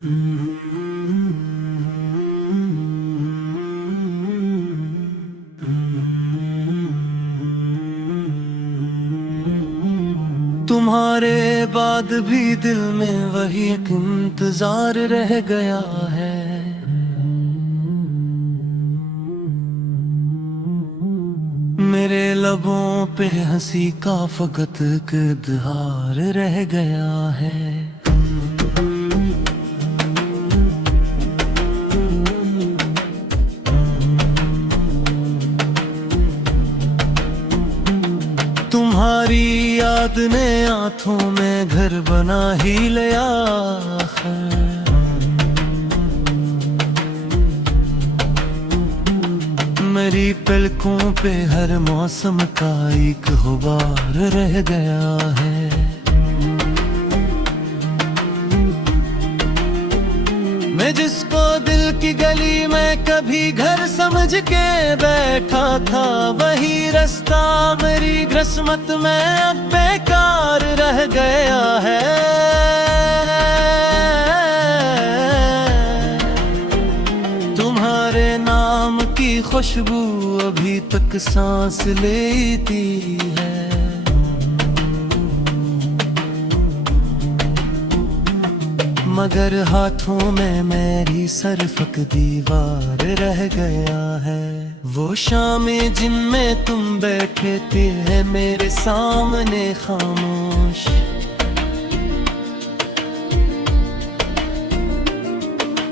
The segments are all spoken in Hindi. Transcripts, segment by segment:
तुम्हारे बाद भी दिल में वही एक इंतजार रह गया है। मेरे लबों पे हंसी का फकत एक इज़हार रह गया है। तुम्हारी याद ने आंखों में घर बना ही लिया है। मेरी पलकों पे हर मौसम का एक गुबार रह गया है। मैं जिसको दिल की गली में कभी घर समझ के बैठा था, वही रास्ता मेरी किस्मत में अब बेकार रह गया है। तुम्हारे नाम की खुशबू अभी तक सांस लेती है। मगर हाथों में मेरी सरफक दीवार रह गया है। वो शामें जिनमें तुम बैठे थे मेरे सामने खामोश,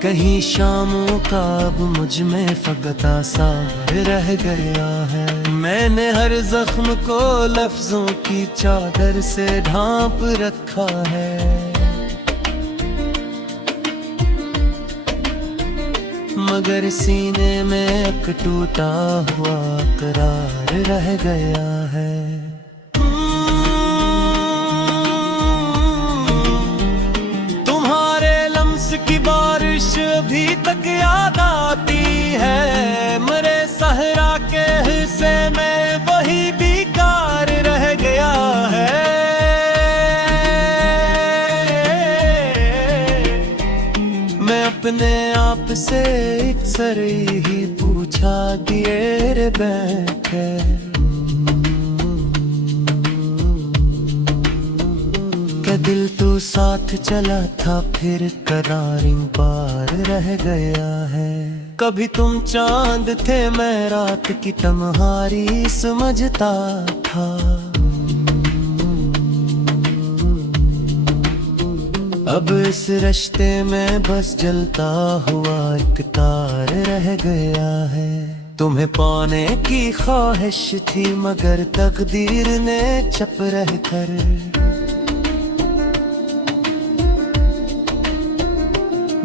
कहीं शामों का अब मुझ में फकत आसार रह गया है। मैंने हर जख्म को लफ्जों की चादर से ढांप रखा है। मगर सीने में एक टूटा हुआ करार रह गया है। तुम्हारे लम्स की बारिश अभी तक याद आती है। मेरे सहरा के हिस्से में वही बेकार रह गया है। मैं अपने आप से अक्सर ही पूछा दिए रे बैठे, क्या दिल तो साथ चला था फिर करारी बार रह गया है। कभी तुम चांद थे मैं रात की तम्हारी समझता था। अब इस रिश्ते में बस जलता हुआ एक तार रह गया है। तुम्हें पाने की ख्वाहिश थी मगर तकदीर ने चप रह कर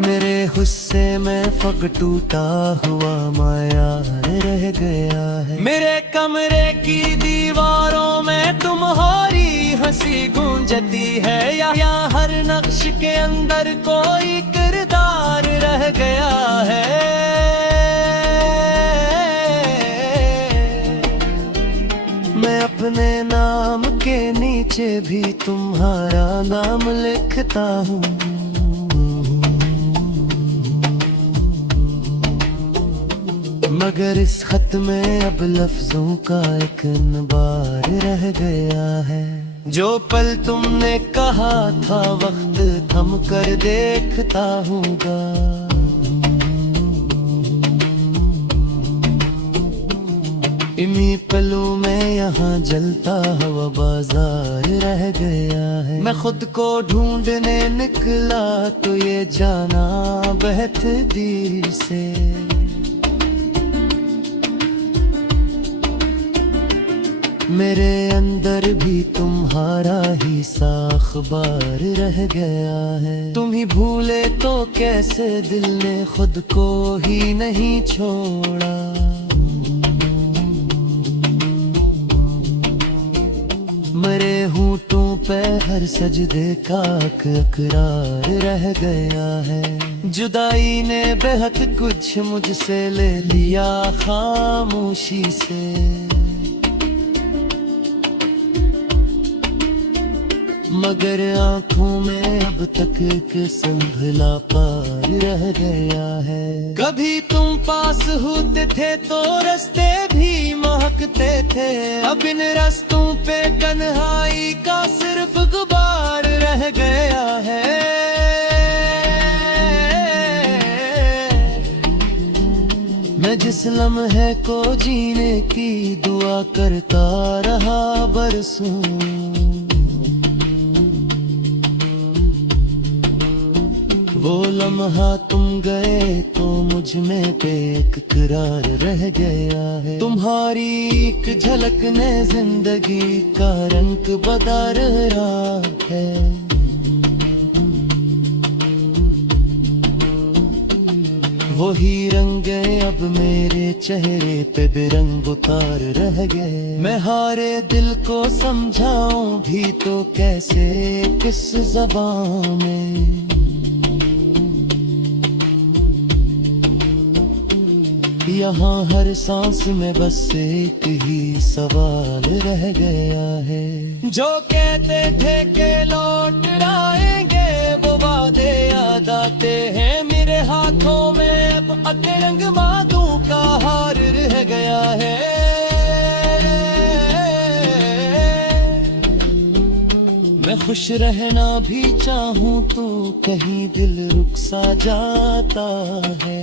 मेरे गुस्से में फग टूटा हुआ मायार रह गया है। मेरे कमरे की दीवारों में तुम्हारी हंसी गूंजती है, या हर नक्श के अंदर कोई किरदार रह गया है। मैं अपने नाम के नीचे भी तुम्हारा नाम लिखता हूँ। मगर इस खत में अब लफ्जों का एक अंबार रह गया है। जो पल तुमने कहा था वक्त थम कर देखता हूँगा, इन्हीं पलों में यहाँ जलता हुआ बाजार रह गया है। मैं खुद को ढूंढने निकला तो ये जाना बेहतरी से, मेरे अंदर भी तुम्हारा ही सा अखबार रह गया है। तुम ही भूले तो कैसे दिल ने खुद को ही नहीं छोड़ा। मरे होंठों पे हर सजदे का इकरार रह गया है। जुदाई ने बेहद कुछ मुझसे ले लिया खामोशी से। मगर आंखों में अब तक एक संभला पार रह गया है। कभी तुम पास होते थे तो रास्ते भी महकते थे, अब इन रास्तों पे तन्हाई का सिर्फ गुबार रह गया है। मैं जिस लम्हे को जीने की दुआ करता रहा बरसों, वो लम्हा तुम गए तो मुझ में बेकरार रह गया है। तुम्हारी एक झलक ने जिंदगी का रंग बदल रहा है। वही रंग अब मेरे चेहरे पे बेरंग उतार रह गए। मैं हारे दिल को समझाऊं भी तो कैसे, किस ज़बान में। यहाँ हर सांस में बस एक ही सवाल रह गया है। जो कहते थे कि लौट आएंगे वो वादे याद आते हैं मेरे हाथों में, अब रंग मादू का हार रह गया है। मैं खुश रहना भी चाहूं तो कहीं दिल रुक सा जाता है,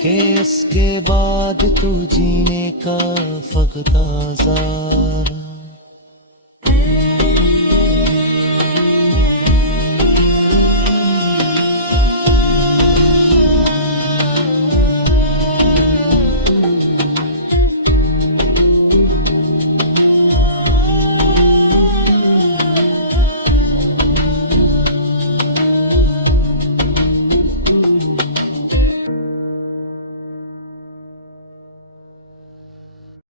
कि इसके बाद तो जीने का फ़क़्त आज़ाद।